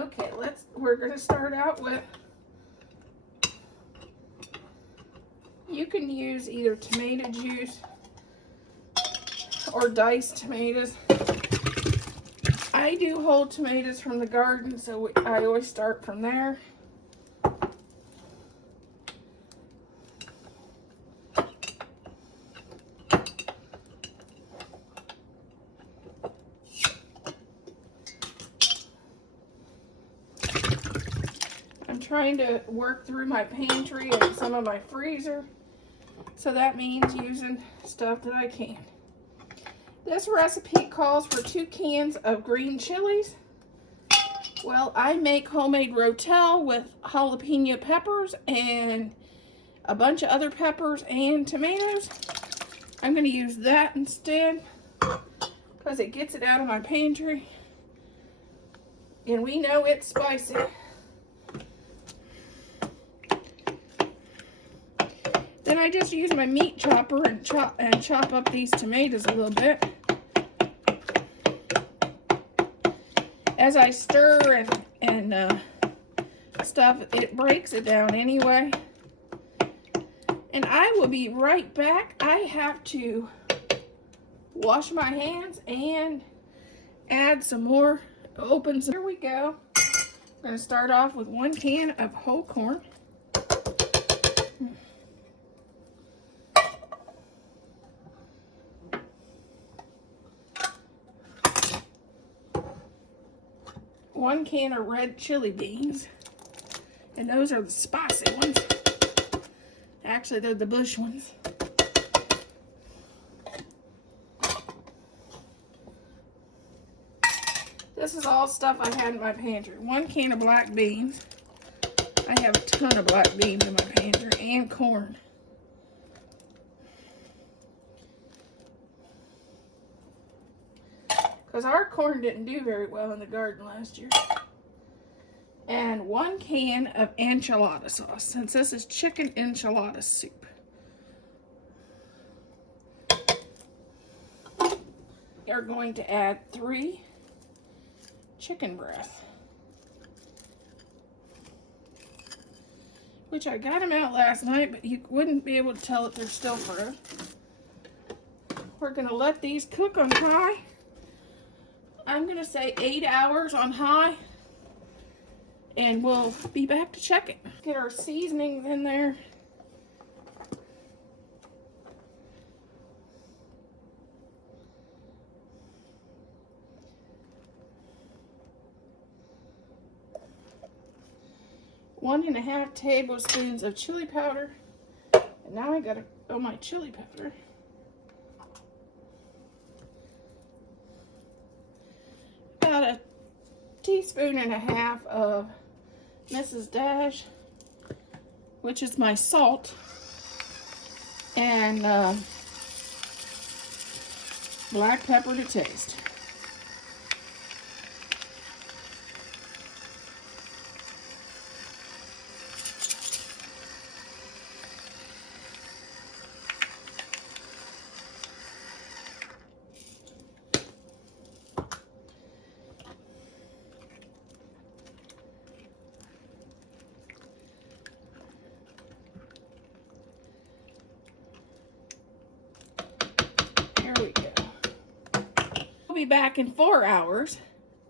Okay, we're gonna start out with, you can use either tomato juice or diced tomatoes. I do whole tomatoes from the garden, so I always start from there. I'm trying to work through my pantry and some of my freezer, so that means using stuff that I can. This recipe calls for 2 cans of green chilies. Well, I make homemade rotel with jalapeno peppers and a bunch of other peppers and tomatoes. I'm going to use that instead because it gets it out of my pantry. And we know it's spicy. Then I just use my meat chopper and chop up these tomatoes a little bit. As I stir and stuff, it breaks it down anyway. And I will be right back. I have to wash my hands and add some more. Here we go. I'm going to start off with 1 can of whole corn. One can of red chili beans, and those are the spicy ones. Actually, they're the bush ones. This is all stuff I had in my pantry. 1 can of black beans. I have a ton of black beans in my pantry, and corn. Because our corn didn't do very well in the garden last year. And 1 can of enchilada sauce, since this is chicken enchilada soup. We are going to add 3 chicken breasts, which I got them out last night, but you wouldn't be able to tell if they're still fresh. We're going to let these cook on high. I'm going to say 8 hours on high, and we'll be back to check it. Get our seasonings in there. One and a half tablespoons of chili powder. And now I got to throw my chili pepper. About a teaspoon and a half of Mrs. Dash, which is my salt, and black pepper to taste. We go. We'll be back in 4 hours,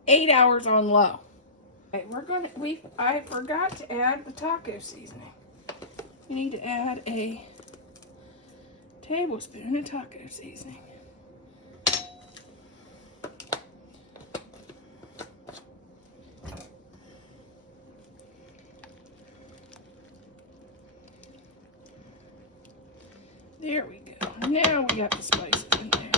8 hours on low. Okay, I forgot to add the taco seasoning. You need to add a tablespoon of taco seasoning. There we go. Now we got the spices in there.